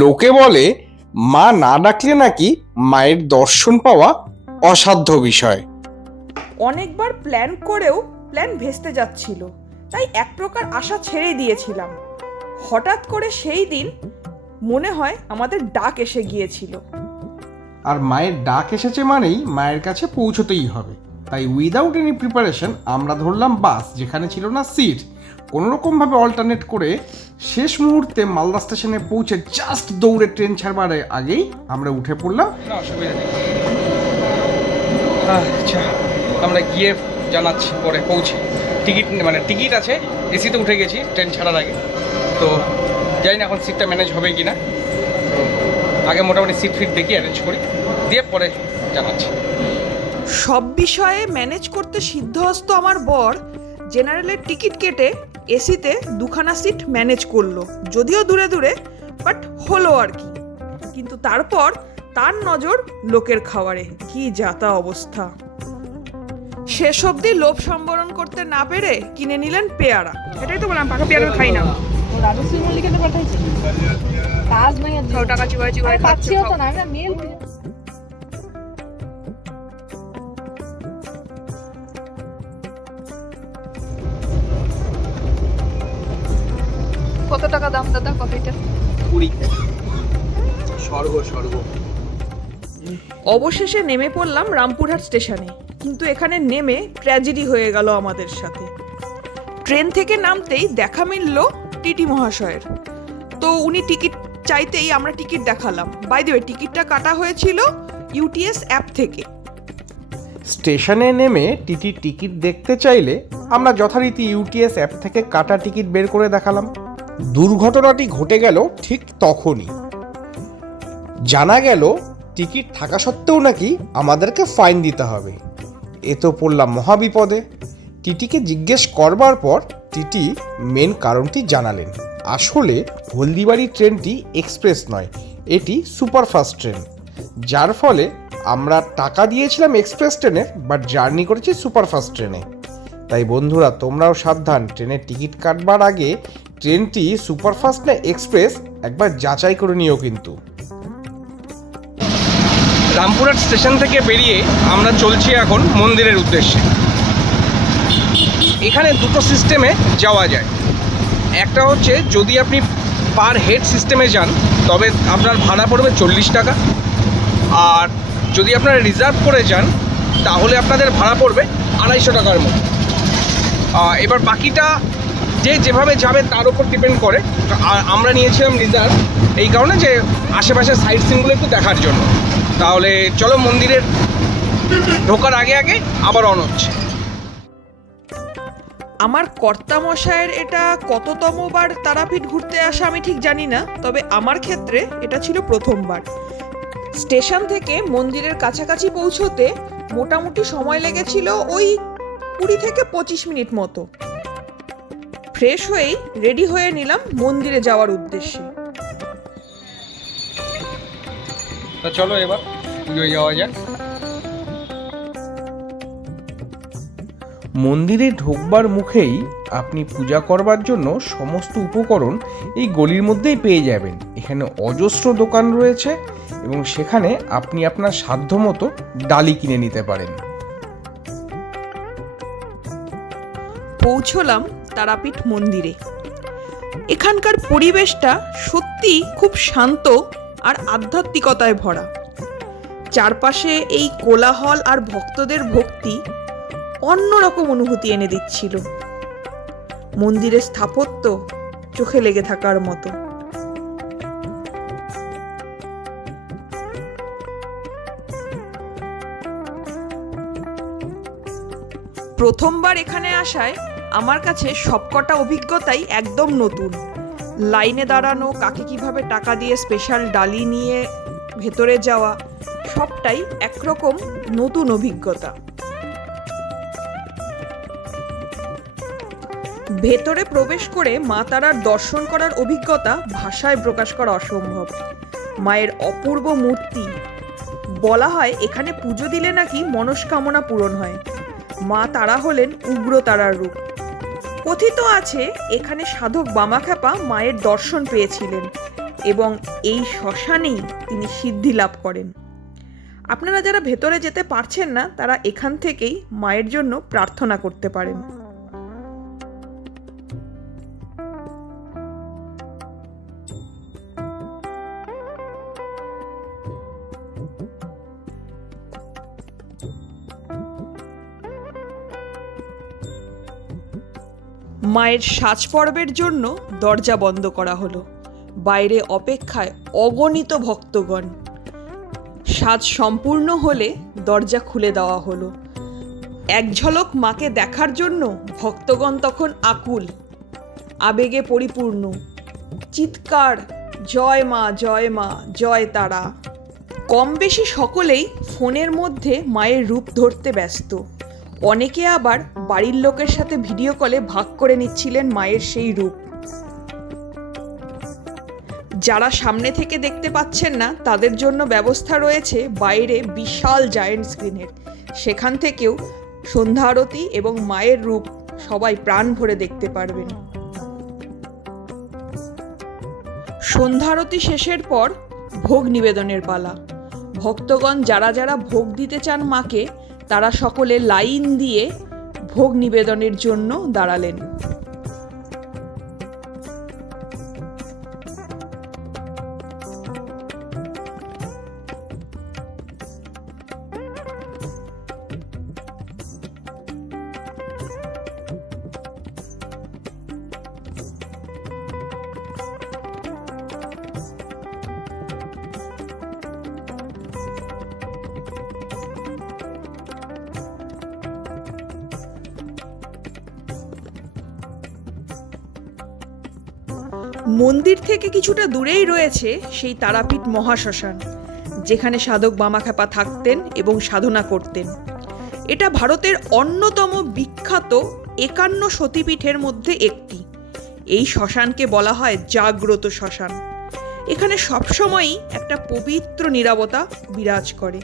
লোকে বলে মা না ডাকলে নাকি মায়ের দর্শন পাওয়া অসাধ্য বিষয়। অনেকবার প্ল্যান করেও প্ল্যান ভেস্তে যাচ্ছিল, তাই এক প্রকার আশা ছেড়ে দিয়েছিলাম। হঠাৎ করে সেই দিন মনে হয় আমাদের ডাক এসে গিয়েছিল। আর মায়ের ডাক এসেছে মানেই মায়ের কাছে পৌঁছতেই হবে। তাই উইদাউট এনি প্রিপারেশন আমরা ধরলাম বাস, যেখানে ছিল না সিট। কোনোরকমভাবে অল্টারনেট করে শেষ মুহূর্তে মালদা স্টেশনে পৌঁছে জাস্ট দৌড়ে ট্রেন ছাড়বার আগেই আমরা উঠে পড়লাম। আচ্ছা, আমরা গিয়ে জানাচ্ছি পরে পৌঁছে। টিকিট আছে, এসিতে উঠে গেছি ট্রেন ছাড়ার আগে। তো জানি না এখন সিটটা ম্যানেজ হবে কি না। তো আগে মোটামুটি সিট ফিট দেখি অ্যারেঞ্জ করি, দিয়ে পরে জানাচ্ছি। সব বিষয়ে ম্যানেজ করতে সিদ্ধহস্ত আমার বর জেনারেলের টিকিট কেটে এসিতে দুখানা সিট ম্যানেজ করলো, যদিও দূরে দূরে, বাট হলো আর কি। কিন্তু তারপর তার নজর লোকের খাবারে, কি যাতা অবস্থা। শেষ অবধি লোভ সম্বরণ করতে না পেরে কিনে নিলেন পেয়ারা। এটাই তো বললাম, পাকা পেয়ারা খাই না। রাজশ্রী মল্লিকে তো পাঠাইছি, কাজ নাই, টাকা চিবাই চিবাই পাচ্ছিও তো না। আমরা মেল কত টাকা দাম দাদা কফিটা? 20। স্বর্গ। অবশেষে নেমে পড়লাম রামপুরহাট স্টেশনে, কিন্তু এখানে নেমে ট্র্যাজেডি হয়ে গেল আমাদের সাথে। ট্রেন থেকে নামতেই দেখা মিলল টিটি মহাশয়ের। তো উনি টিকিট চাইতেই আমরা টিকিট দেখালাম। বাই দ্য ওয়ে, টিকিটটা কাটা হয়েছিল ইউটিএস অ্যাপ থেকে। স্টেশনে নেমে টিটি টিকিট দেখতে চাইলে আমরা যথারীতি ইউটিএস অ্যাপ থেকে কাটা টিকিট বের করে দেখালাম। দুর্ঘটনাটি ঘটে গেল ঠিক তখনই। জানা গেল টিকিট থাকা সত্ত্বেও নাকি আমাদেরকে ফাইন দিতে হবে। এ তো পড়লাম মহাবিপদে। টিটিকে জিজ্ঞেস করবার পর টিটি মেন কারণটি জানালেন। আসলে হলদিবাড়ি ট্রেনটি এক্সপ্রেস নয়, এটি সুপারফাস্ট ট্রেন, যার ফলে আমরা টাকা দিয়েছিলাম এক্সপ্রেস ট্রেনের, বাট জার্নি করেছি সুপারফাস্ট ট্রেনে। তাই বন্ধুরা, তোমরাও সাবধান, ট্রেনের টিকিট কাটবার আগে ট্রেনটি সুপারফাস্ট না এক্সপ্রেস একবার যাচাই করে নিও কিন্তু। রামপুরহাট স্টেশন থেকে বেরিয়ে আমরা চলছি এখন মন্দিরের উদ্দেশ্যে। এখানে দুটো সিস্টেমে যাওয়া যায়। একটা হচ্ছে যদি আপনি পার হেড সিস্টেমে যান তবে আপনার ভাড়া পড়বে 40 টাকা, আর যদি আপনারা রিজার্ভ করে যান তাহলে আপনাদের ভাড়া পড়বে 250 টাকার মতো। এবার বাকিটা যে যেভাবে যাবে তার উপর ডিপেন্ড করে। আর আমরা নিয়েছিলাম রিজার্ভ এই কারণে যে আশেপাশের সাইট সিনগুলো একটু দেখার জন্য। তাহলে চলো মন্দিরের ঢোকার আগে আবার অন হচ্ছে। আমার কর্তামশায়ের এটা কততমবার তারাপীঠ ঘুরতে আসা আমি ঠিক জানি না, তবে আমার ক্ষেত্রে এটা ছিল প্রথমবার। স্টেশন থেকে মন্দিরের কাছাকাছি পৌঁছতে মোটামুটি সময় লেগেছিল ওই 20 থেকে 25 মিনিট মতো। ফ্রেশ হয়েই রেডি হয়ে নিলাম মন্দিরে যাওয়ার উদ্দেশ্যে। তা চলো এবার পুজোয় যাওয়া যাক। মন্দিরে ঢোকবার মুখেই আপনি পূজা করবার জন্য সমস্ত উপকরণ এই গলির মধ্যেই পেয়ে যাবেন। এখানে অজস্র দোকান রয়েছে এবং সেখানে আপনি আপনার সাধ্যমতো ডালি কিনে নিতে পারেন। পৌঁছলাম তারাপীঠ মন্দিরে। এখানকার পরিবেশটা সত্যি খুব শান্ত আর আধ্যাত্মিকতায় ভরা। চারপাশে এই কোলাহল আর ভক্তদের ভক্তি অন্যরকম অনুভূতি এনে দিচ্ছিল। মন্দিরের স্থাপত্য চোখে লেগে থাকার মতো। প্রথমবার এখানে আসায় আমার কাছে সবকটা অভিজ্ঞতাই একদম নতুন। লাইনে দাঁড়ানো, কাকে কিভাবে টাকা দিয়ে স্পেশাল ডালি নিয়ে ভেতরে যাওয়া, সবটাই একরকম নতুন অভিজ্ঞতা। ভেতরে প্রবেশ করে মা তারার দর্শন করার অভিজ্ঞতা ভাষায় প্রকাশ করা অসম্ভব। মায়ের অপূর্ব মূর্তি, বলা হয় এখানে পুজো দিলে নাকি মনস্কামনা পূরণ হয়। মা তারা হলেন উগ্র তারার রূপ। কথিত আছে এখানে সাধক বামাখ্যাপা মায়ের দর্শন পেয়েছিলেন এবং এই শ্মশানেই তিনি সিদ্ধি লাভ করেন। আপনারা যারা ভেতরে যেতে পারছেন না তারা এখান থেকেই মায়ের জন্য প্রার্থনা করতে পারেন। মায়ের সাজ পর্বের জন্য দরজা বন্ধ করা হলো। বাইরে অপেক্ষায় অগণিত ভক্তগণ। সাজ সম্পূর্ণ হলে দরজা খুলে দেওয়া হলো। এক ঝলক মাকে দেখার জন্য ভক্তগণ তখন আকুল, আবেগে পরিপূর্ণ। চিৎকার, জয় মা, জয় মা, জয় তারা। কম বেশি সকলেই ফোনের মধ্যে মায়ের রূপ ধরতে ব্যস্ত। অনেকে আবার বাড়ির লোকের সাথে ভিডিও কলে ভাগ করে নিচ্ছিলেন মায়ের সেই রূপ। যারা সামনে থেকে দেখতে পাচ্ছেন না তাদের জন্য ব্যবস্থা রয়েছে বাইরে বিশাল জায়েন্ট স্ক্রিনের। সেখান থেকেও সন্ধ্যা আরতি এবং মায়ের রূপ সবাই প্রাণ ভরে দেখতে পারবেন। সন্ধ্যা আরতি শেষের পর ভোগ নিবেদনের পালা। ভক্তগণ যারা যারা ভোগ দিতে চান মাকে তারা সকলে লাইন দিয়ে ভোগ নিবেদনের জন্য দাঁড়ালেন। মন্দির থেকে কিছুটা দূরেই রয়েছে সেই তারাপীঠ মহাশ্মশান, যেখানে সাধক বামাখ্যাপা থাকতেন এবং সাধনা করতেন। এটা ভারতের অন্যতম বিখ্যাত 51 সতীপীঠের মধ্যে একটি। এই শ্মশানকে বলা হয় জাগ্রত শ্মশান। এখানে সবসময়ই একটা পবিত্র নীরবতা বিরাজ করে।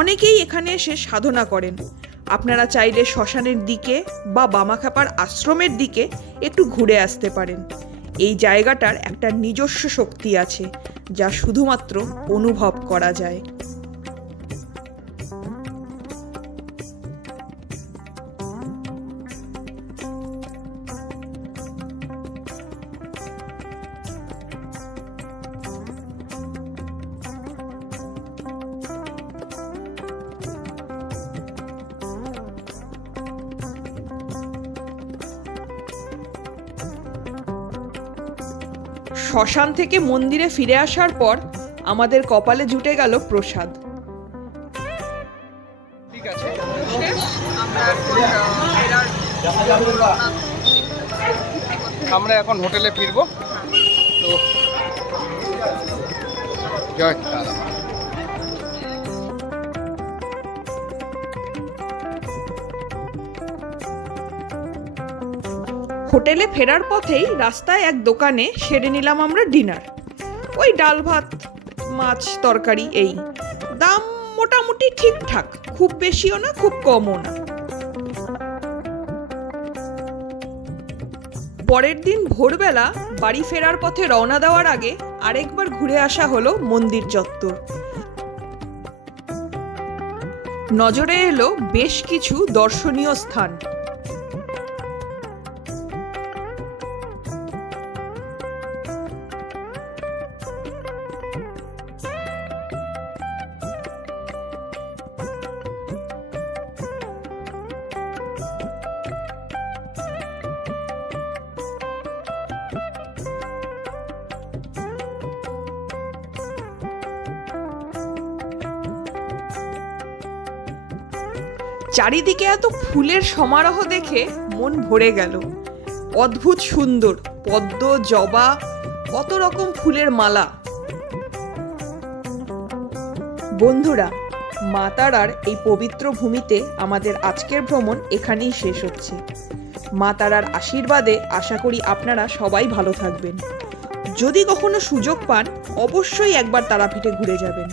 অনেকেই এখানে এসে সাধনা করেন। আপনারা চাইলে শ্মশানের দিকে বা বামাখ্যাপার আশ্রমের দিকে একটু ঘুরে আসতে পারেন। এই জায়গাটার একটা নিজস্ব শক্তি আছে যা শুধুমাত্র অনুভব করা যায়। শ্মশান থেকে মন্দিরে ফিরে আসার পর আমাদের কপালে জুটে গেল প্রসাদ। ঠিক আছে, আমরা এখন হোটেলে ফিরবো। তো জয় দাদা। হোটেলে ফেরার পথেই রাস্তায় এক দোকানে সেরে নিলাম আমরা ডিনার। ওই ডাল ভাত, মাছ তরকারি। এই দাম মোটামুটি ঠিকঠাক, খুব বেশিও না খুব কমও না। পরের দিন ভোরবেলা বাড়ি ফেরার পথে রওনা দেওয়ার আগে আরেকবার ঘুরে আসা হলো মন্দির চত্বর। নজরে এলো বেশ কিছু দর্শনীয় স্থান। চারিদিকে এত ফুলের সমারোহ দেখে মন ভরে গেল। অদ্ভুত সুন্দর পদ্ম, জবা, কত রকম ফুলের মালা। বন্ধুরা, মা তারার এই পবিত্র ভূমিতে আমাদের আজকের ভ্রমণ এখানেই শেষ হচ্ছে। মা তারার আশীর্বাদে আশা করি আপনারা সবাই ভালো থাকবেন। যদি কখনো সুযোগ পান অবশ্যই একবার তারাপীঠে ঘুরে যাবেন।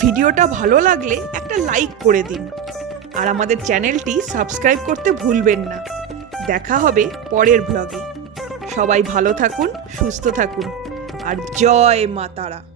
ভিডিওটা ভালো লাগলে একটা লাইক করে দিন আর আমাদের চ্যানেলটি সাবস্ক্রাইব করতে ভুলবেন না। দেখা হবে পরের ব্লগে। সবাই ভালো থাকুন, সুস্থ থাকুন আর জয় মা তারা।